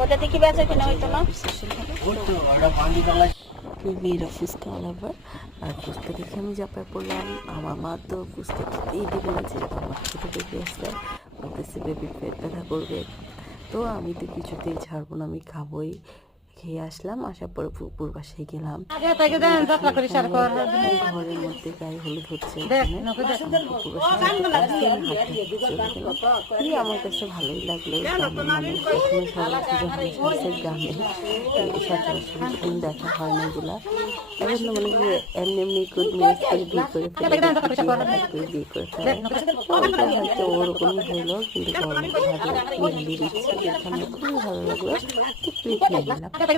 ওটাতে কি বেচা কিনা হইতো না? মেয়েরা ফুচকা আলাবার আর ফুচকা দেখে আমি ঝাঁপায় পড়লাম। আমার মা তো ফুচকা খেতেই দিবে না, যেহেতু আমার ছোটো বেবি আসলে বলতেছে বেবির পেট ব্যথা করবে। তো আমি তো কিছুতেই ছাড়বো না, আমি খাবোই। খেয়ে আসলাম, আসার পরে পুকুর বাসায় গেলাম। ঘরের মধ্যে গায়ে হলুদ হচ্ছে, আমার কাছে ভালোই লাগলো। মানে প্রথমে সবাই গ্রামে সচরাচর দেখা হয় না এগুলা। এখন তো মনে হয় এমনি এমনি ম্যারেজ করে বিয়ে করে বিয়ে করে ফেলে, হয়তো ওরকমই হইলো। কিন্তু ভাবে দিচ্ছে দেখে আমার খুবই ভালো লাগলো। আমাদের